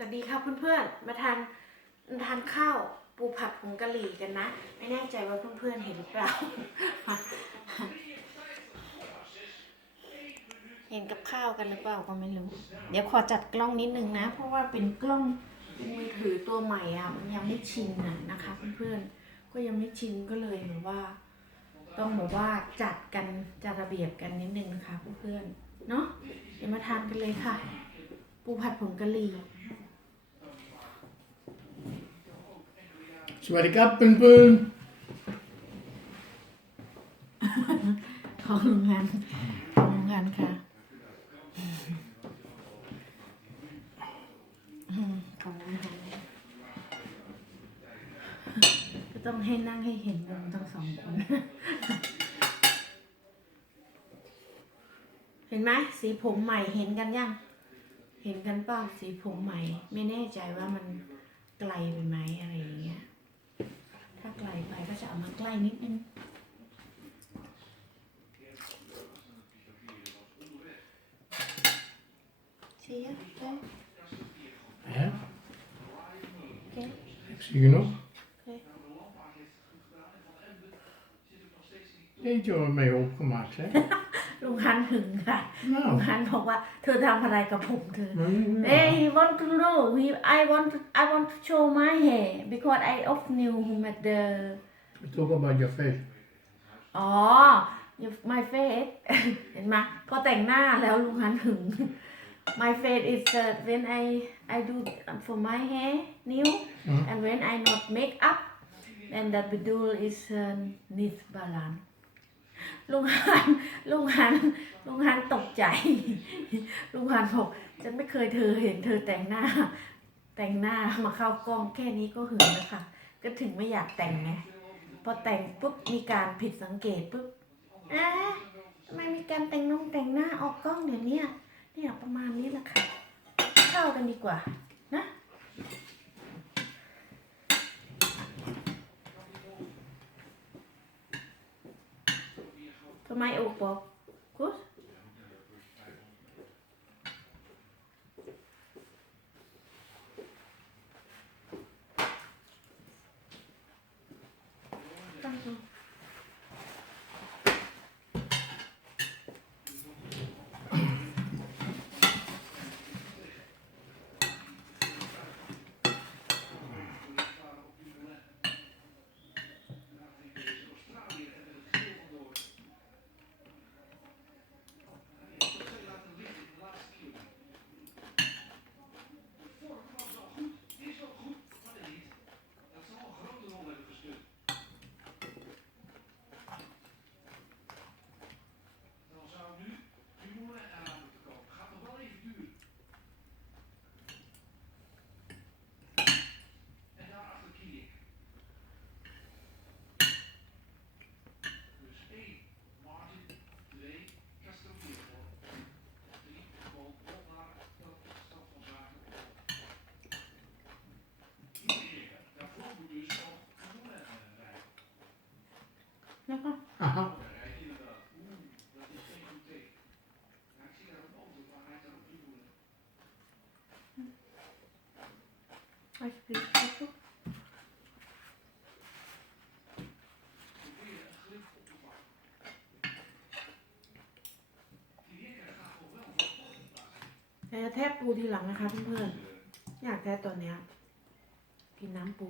สวัสดีครับเพื่อนๆ มาทานทานข้าวปูผัดผงกะหรี่กันนะ ไม่แน่ใจว่าเพื่อนๆ เห็นหรือเปล่า เห็นกับข้าวกันหรือเปล่าก็ไม่รู้ เดี๋ยวขอจัดกล้องนิดนึงนะ เพราะว่าเป็นกล้องเป็นมือถือตัวใหม่อะ มันยังไม่ชินอะนะคะเพื่อนๆ ก็ยังไม่ชินก็เลยแบบว่า ต้องแบบว่าจัดกันจัดระเบียบกันนิดนึงนะคะเพื่อนๆ เนาะเดี๋ยวมาทานกันเลยค่ะ ปูผัดผงกะหรี่ สวัสดีครับเพื่อนของโรงงานของโรงงานค่ะอืมของโรงงานก็ต้องให้นั่งให้เห็นกันทั้งสองคน เห็นไหมสีผมใหม่เห็นกันยัง เห็นกันเปล่าสีผมใหม่ ไม่แน่ใจว่ามันไกลไปไหมอะไรอย่างเงี้ย ถ้าไกลไปก็จะเอามาใกล้นิดนึง Zie je? Oké. ๆ Hè? Oké. Ik zie je nog. Oké. Eet je wat mee opgemaakt, hè? ลุงฮันหึงค่ะลุง Nou, ฮันบอกว่าเธอทำอะไรกับผมเธอ nou, เอ้ย he want to know he I want to I want to show my hair because I of knew him at the talk about your face. อ๋อ your- my face เห็นไหมพอแต่งหน้าแล้วลุงฮันหึง my face is uh, when I I do for my hair new Huh? and when I not make up then the bedul is uh, need balance ลุงฮันลุงฮันลุงฮันตกใจ ลุงฮันบอกฉันไม่เคยเธอเห็นเธอแต่งหน้า แต่งหน้ามาเข้ากล้องแค่นี้ก็หึงแล้วค่ะ ก็ถึงไม่อยากแต่งไงพอแต่งปุ๊บมีการผิดสังเกตปุ๊บอะทำไมมีการแต่งนงแต่งหน้าออกกล้องเดี๋ยวนี้เนี่ยประมาณนี้แหละค่ะ เข้ากันดีกว่านะ ทำไมโอปอกกุสตั้งตัว แล้วก็ Aha. ไอศครีมแล้วก็แต่จะแทบปูทีหลังนะคะเพื่อนๆ อยากแทบตัวเนี้ย กินน้ำปู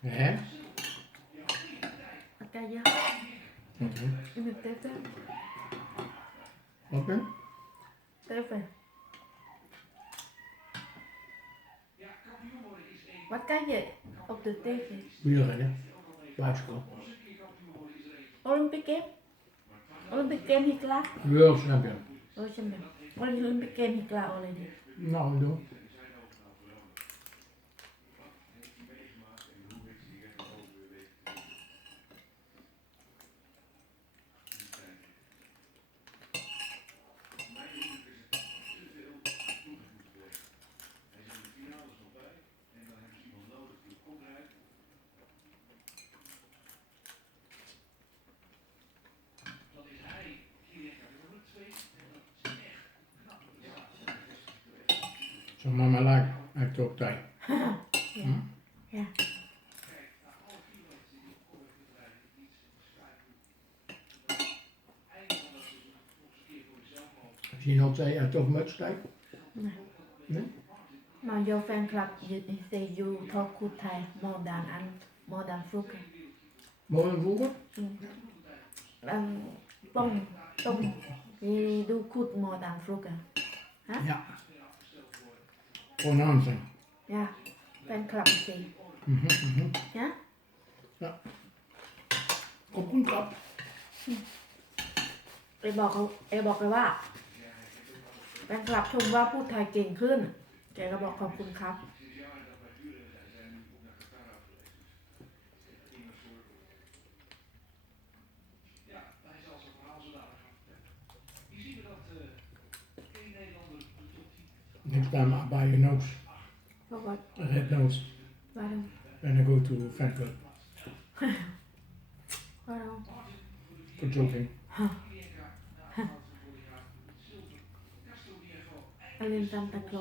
Hè? Oké. In de tette. Wat. Wat kan je op de tv? Wielrennen. Basketbal. Olympic Game? Niet klaar? World Champion. World niet klaar, Nou, doe. mama lag uit op tijd. Ja. Zie je nog zei je toch met Nee. Nee. Maar jouw fanclub zei je talk goed tijd more dan en more dan vroeger. More dan vroeger? Bom, bom. Je doet goed more dan vroeger. Ja. Gewoon aanzien. Ja, fan club you say. Mhm, mhm. Ja? Op een trap. เอบอกเขาเอบอกเลยว่าแฟนคลับชมว่าพูดไทยเก่งขึ้น แกก็บอกขอบคุณครับ Next time I buy your nose. บอกว่า A red nose. ว่าเรา When I go to fan club. ว่าเรา For joking. เอาเรียนตามตะโก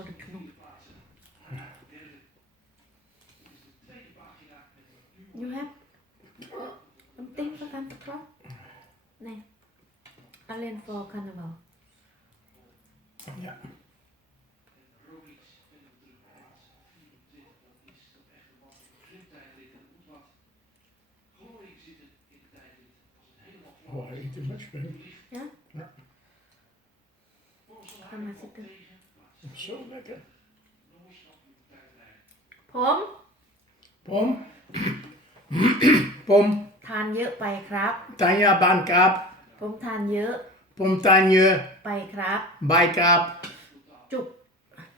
รดขนม you have something for กันตะโกรดนี่เอาเรียน for carnival Ja. Oh, I eat too much, baby. ทำมาสิกัน It's so lekker. ผม Pom. Pom. ทานเยอะไปครับ Tanja Baankap. ผมทานเยอะ Pom Tanje. ไปครับ Bijkap. จุก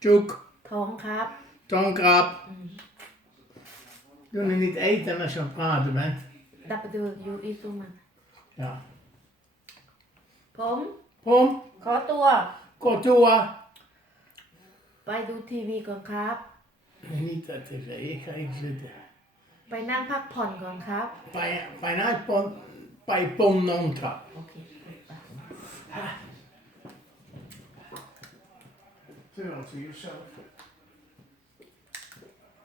Tjoek. ท้องครับ Tonkrap. Doe nu niet eten als je aan het praten bent. ดับไปดูยูอี ซูมัน Ja. ผม Pom. ขอตัว Kortua. ไปดูทีวีก่อนครับ Niet dat tv, ik ga even zitten. ไปนั่งพักผ่อนก่อนครับ Bij, bijna pom, bij pom non-trap. โอเค Terwijl to yourself.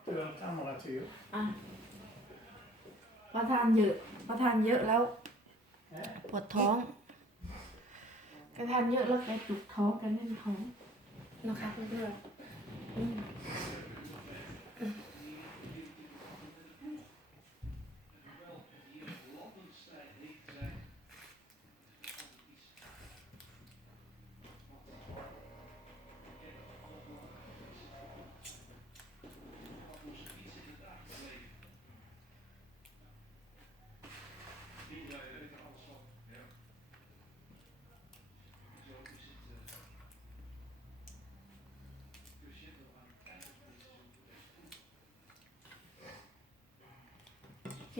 Terwijl camera to you. อะประทานเยอะประทานเยอะแล้ว ปวดท้อง แกทานเยอะแล้วแกจุกท้องแกแน่นท้องนะคะเพื่อนๆอืม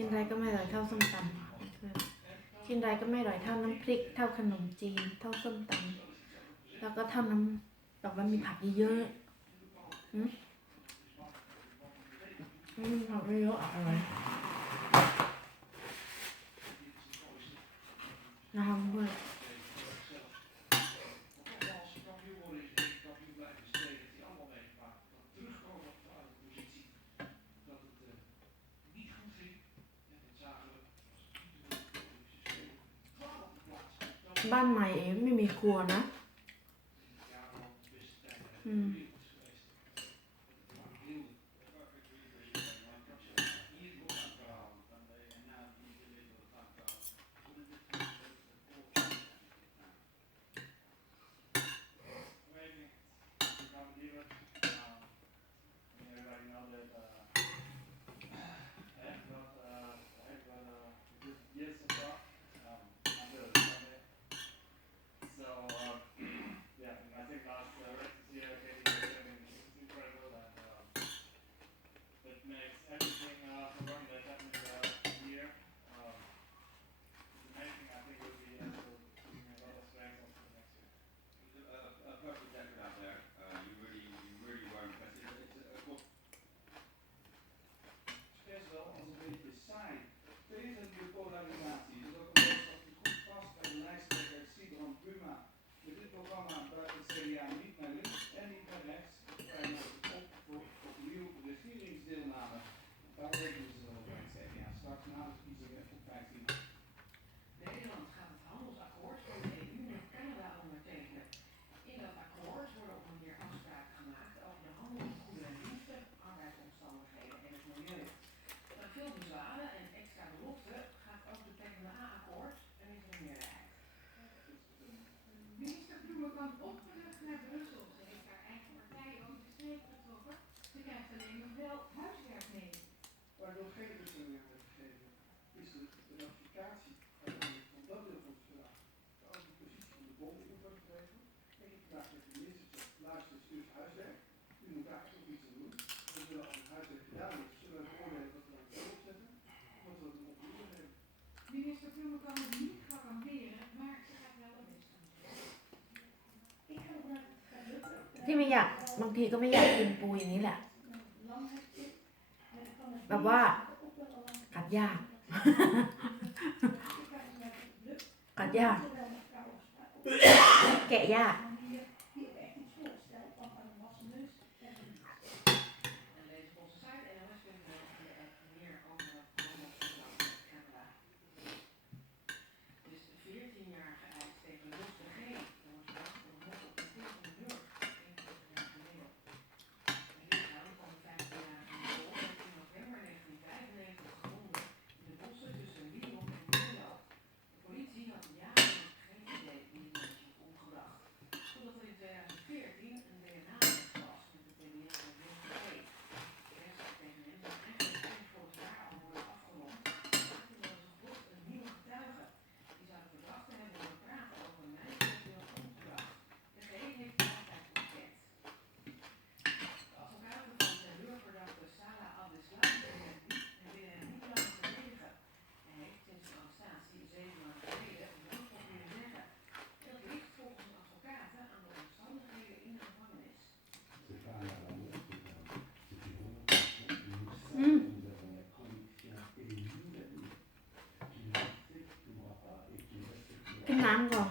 กินไรก็ไม่อร่อยเท่าส้มตำกินไรก็ไม่อร่อยเท่าน้ำพริก เท่าขนมจีน เท่าส้มตำแล้วก็เท่าน้ำแต่ว่ามีผักเยอะๆอืมผักเยอะอะอร่อยนะคะเพื่อน บ้านใหม่เองไม่มีครัวนะ อืม ที่ไม่อยากบางทีก็ไม่อยากกินปูอย่างนี้แหละ แบบว่ากัดยาก กัดยาก แกะยาก กินน้ำก่อน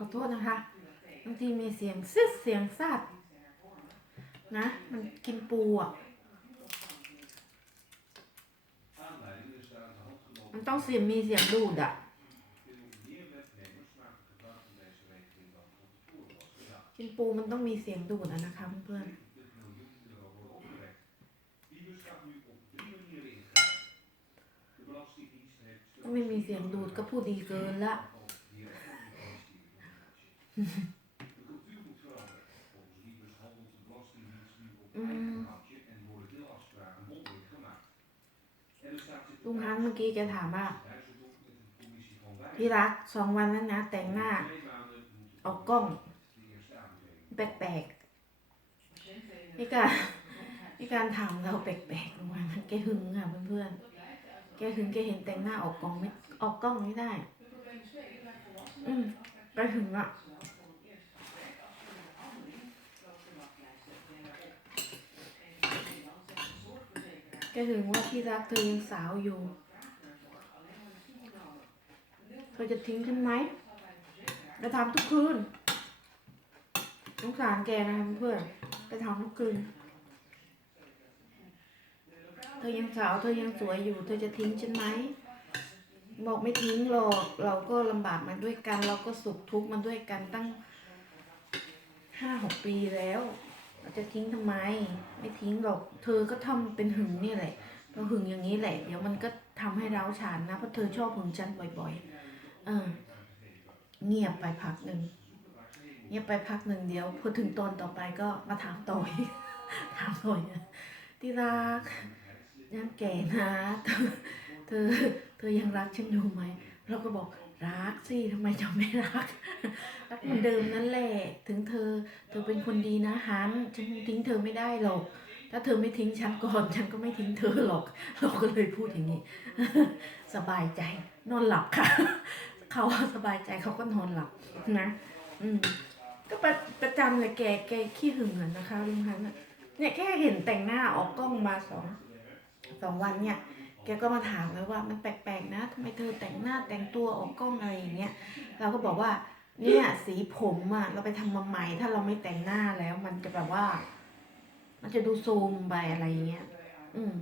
ขอโทษนะคะบางทีมีเสียงซึดเสียงซาดนะ มันกินปูอะ มันต้องเสียงมีเสียงดูดอะ กินปูมันต้องมีเสียงดูดอะนะคะเพื่อนๆไม่มีเสียงดูดก็พูดดีเกินละ ลุงครั้งเมื่อกี้แกถามว่าพี่รักสองวันนั้นนะ แต่งหน้า เอากล้อง แปลกๆนี่การนี่การถามเราแปลกๆลงมาแกหึงค่ะเพื่อนๆแกหึงแกเห็นแต่งหน้าออกกล้องไม่ออกกล้องไม่ได้ อืมไปหึงอะ แกถึงว่าที่รักเธอยังสาวอยู่ เธอจะทิ้งฉันไหมจะทำทุกคืนสงสารแกนะคะเพื่อนจะทำทุกคืน เธอยังสาวเธอยังสวยอยู่ เธอจะทิ้งฉันไหม บอกไม่ทิ้งหรอก เราก็ลำบากมาด้วยกัน เราก็สุขทุกข์มาด้วยกันตั้งห้าหกปีแล้ว จะทิ้งทำไม ไม่ทิ้งหรอก เธอก็ทำเป็นหึงนี่แหละพอหึงอย่างนี้แหละ เดี๋ยวมันก็ทำให้เราฉานนะ เพราะเธอชอบหึงฉันบ่อย ๆ เออ เงียบไปพักหนึ่ง เงียบไปพักหนึ่งเดี๋ยวพอถึงตอนต่อไปก็มาถามต่อย ถามต่อยที่รักยังแก่นะ เธอ เธอยังรักฉันอยู่ไหม เราก็บอก รักสิทำไมจะไม่รัก รักเหมือนเดิมนั่นแหละ ถึงเธอ เธอเป็นคนดีนะฮันฉันทิ้งเธอไม่ได้หรอก ถ้าเธอไม่ทิ้งฉันก่อนฉันก็ไม่ทิ้งเธอหรอก เราก็เลยพูดอย่างนี้ สบายใจ นอนหลับค่ะ เขาสบายใจเขาก็นอนหลับนะ อืม ก็ประประจำเลยแกแกขี้หึงอะนะคะลุงฮันเนี่ยแค่เห็นแต่งหน้าออกกล้องมาสองสองวันเนี่ย แกก็มาถามเลยว่ามันแปลกๆนะทำไมเธอแต่งหน้าแต่งตัวออกกล้องอะไรอย่างเงี้ยเราก็บอกว่าเนี่ยสีผมอะเราไปทำมาใหม่ถ้าเราไม่แต่งหน้าแล้ว มันจะแบบว่า มันจะดูโซมไปอะไรอย่างเงี้ย อืม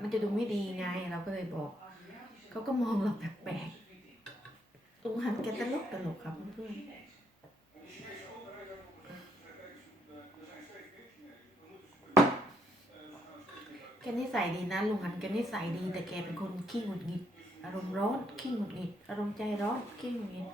มันจะดูไม่ดีไงเราก็เลยบอกเขาก็มองเราแปลกๆลุงหันแกตลกตลกครับเพื่อน นิสัยดีนะลุงหันแกนิสัยดีแต่แกเป็นคนขี้หงุดหงิดอารมณ์ร้อนขี้หงุดหงิดอารมณ์ใจร้อนขี้หงุดหงิด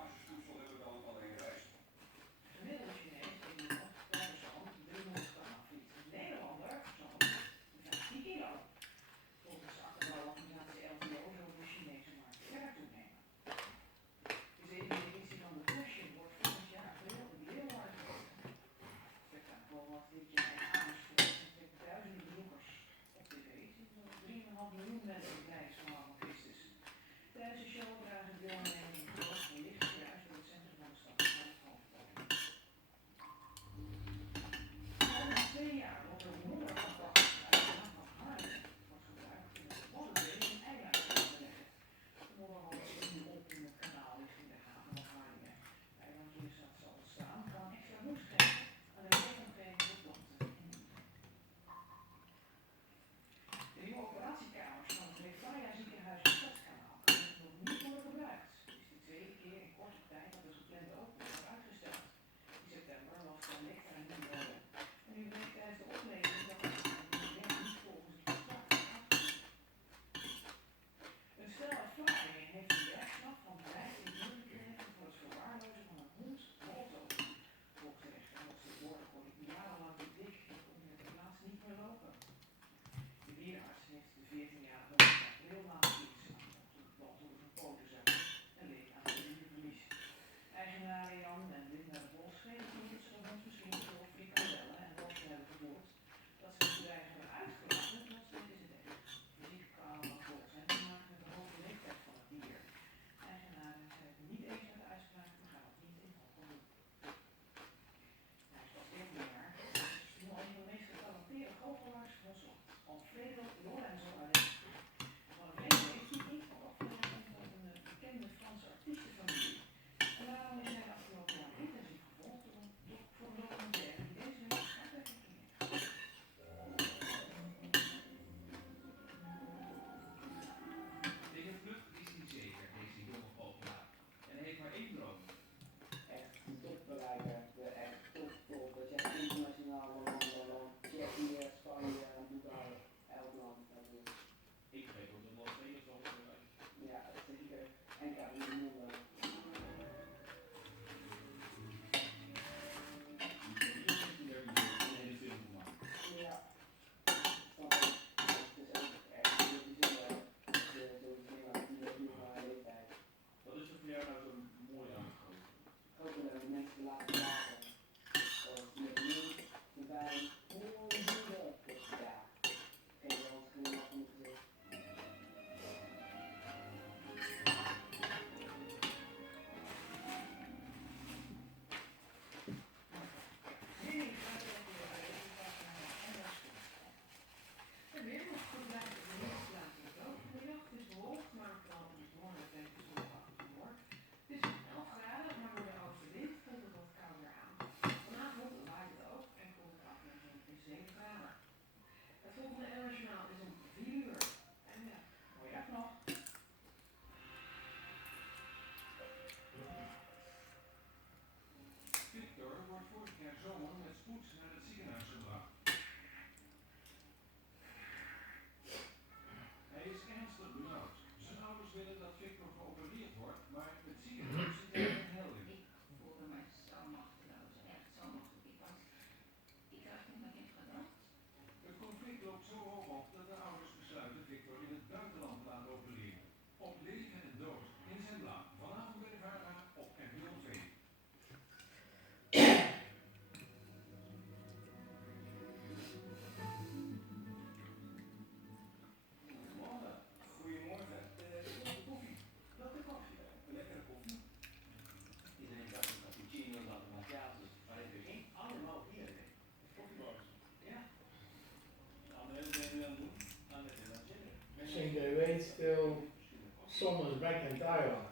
the brake and die on.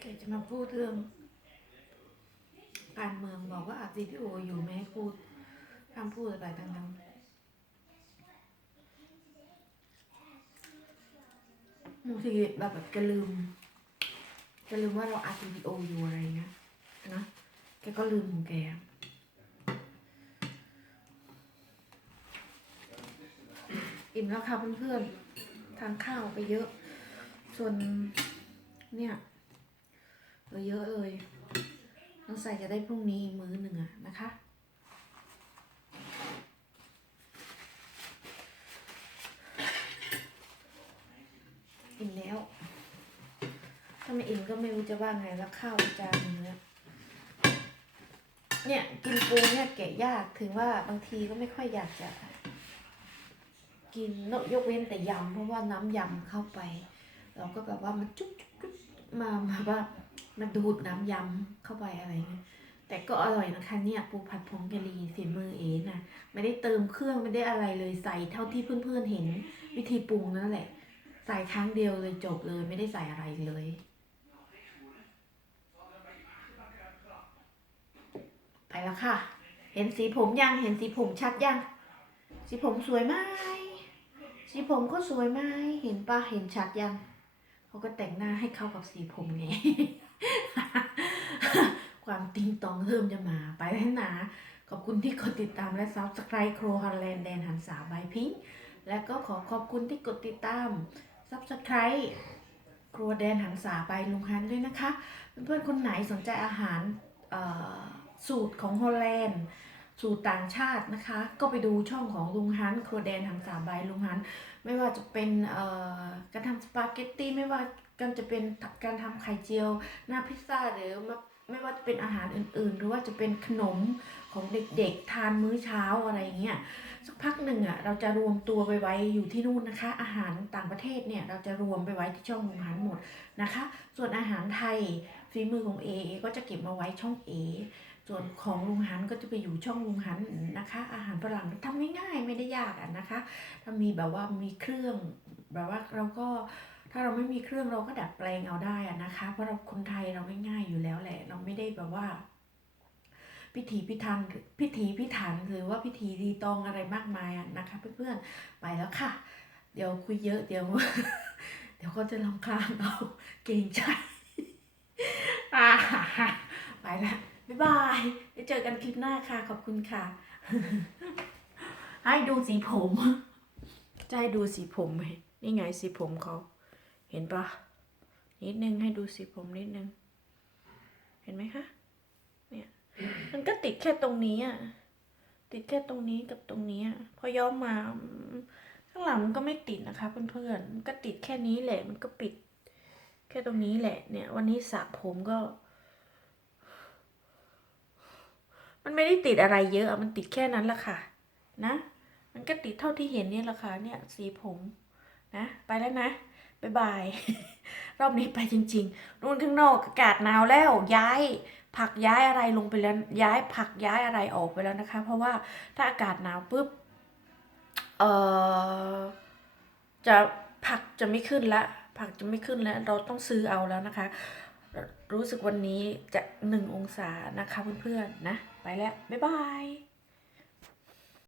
แกจะมาพูดเรื่องการเมืองบอกว่าอัดวิดีโออยู่ไม่ให้พูดห้ามพูดอะไรทั้งนั้นบางทีแบบแบบแกลืมแกลืมว่าเราอัดวิดีโออยู่อะไรเงี้ยนะ แกก็ลืมของแกอิ่มแล้วค่ะเพื่อนๆ ทานข้าวไปเยอะ ส่วนเนี่ยเออเยอะเลยน้องใส่จะได้พรุ่งนี้อีกมื้อหนึ่งอะนะคะ อิ่มแล้ว ถ้าไม่อิ่มก็ไม่รู้จะว่าไงแล้วข้าวจานนึงเนี่ย เนี่ยกินปูเนี่ยแกะยากถึงว่าบางทีก็ไม่ค่อยอยากจะ กินนยกเว้นแต่ยำเพราะว่าน้ำยำเข้าไป เราก็แบบว่ามันจุ๊บจุ๊บจุ๊บมามาว่ามันดูดน้ำยำเข้าไปอะไรเงี้ยแต่ก็อร่อยนะคะเนี่ยปูผัดผงกะหรี่ฝีมือเอ๋นะไม่ได้เติมเครื่องไม่ได้อะไรเลยใส่เท่าที่เพื่อนๆเห็น วิธีปรุงนั่นแหละ ใส่ครั้งเดียวเลยจบเลยไม่ได้ใส่อะไรเลย ไปแล้วค่ะ เห็นสีผมยัง เห็นสีผมชัดยัง สีผมสวยไหม สีผมก็สวยไหม เห็นปะเห็นชัดยัง เขาก็แต่งหน้าให้เข้ากับสีผมไง ความติงตองเริ่มจะมา ไปแล้วนะ ขอบคุณที่กดติดตามและซับสไคร b ์โครฮอลแลนด์แดนหันษาบายพิงค์และก็ขอขอบคุณที่กดติดตามซับสไคร b ์ครัวแดนหันษาบายลุงฮันด้วยนะคะ เพื่อนๆคนไหนสนใจอาหารเอ่อ สูตรของฮอลแลนด์ สูตรต่างชาตินะคะ ก็ไปดูช่องของลุงฮันครัวแดนหันษาบายลุงฮันไม่ว่าจะเป็นเอ่อการทำสปาเกตตี้ไม่ว่าการจะเป็นการทำไข่เจียวหน้าพิซซ่าหรือไม่ไม่ว่าจะเป็นอาหารอื่นๆ หรือว่าจะเป็นขนมของเด็กๆ ทานมื้อเช้าอะไรเงี้ยสักพักหนึ่งอะเราจะรวมตัวไปไว้อยู่ที่นู่นนะคะ อาหารต่างประเทศเนี่ยเราจะรวมไปไว้ที่ช่องลุงฮันหมดนะคะ ส่วนอาหารไทยฝีมือของเอเอก็จะเก็บมาไว้ช่องเอ ส่วนของลุงฮันก็จะไปอยู่ช่องลุงฮันนะคะ อาหารฝรั่งทำง่ายๆไม่ได้ยากอะนะคะ ถ้ามีแบบว่ามีเครื่องแบบว่าเราก็ถ้าเราไม่มีเครื่องเราก็ดัดแปลงเอาได้อะนะคะ เพราะเราคนไทยเราง่ายๆอยู่แล้วแหละ เราไม่ได้แบบว่า พิธีพิธันพิธีพิถันหรือว่าพิธีรีตองอะไรมากมายอะนะคะเพื่อนๆไปแล้วค่ะ เดี๋ยวคุยเยอะเดี๋ยวเดี๋ยวก็จะลำคาญเอาเกรงใจอ่าไปแล้ว บ๊ายบายไว้เจอกันคลิปหน้าค่ะ ขอบคุณค่ะ ให้ดูสีผม จะให้ดูสีผมไหมนี่ไงสีผมเขา เห็นปะนิดนึงให้ดูสีผมนิดนึง เห็นไหมคะ เนี่ย มันก็ติดแค่ตรงนี้อะ ติดแค่ตรงนี้กับตรงนี้อะพอย้อมมา ข้างหลังมันก็ไม่ติดนะคะเพื่อนๆ มันก็ติดแค่นี้แหละ มันก็ปิด แค่ตรงนี้แหละ เนี่ย วันนี้สระผมก็ มันไม่ได้ติดอะไรเยอะ มันติดแค่นั้นละค่ะ นะ มันก็ติดเท่าที่เห็นเนี่ยละค่ะ เนี่ยสีผมนะ ไปแล้วนะบ๊ายบาย รอบนี้ไปจริงๆ นู่นข้างนอกอากาศหนาวแล้ว ย้าย ผักย้ายอะไรลงไปแล้ว ย้ายผักย้ายอะไรออกไปแล้วนะคะ เพราะว่าถ้าอากาศหนาวปุ๊บ เอ่อ จะผักจะไม่ขึ้นละ ผักจะไม่ขึ้นแล้ว เราต้องซื้อเอาแล้วนะคะ รู้สึกวันนี้จะหนึ่งองศานะคะเพื่อนๆนะ ไปแล้ว บ๊ายบาย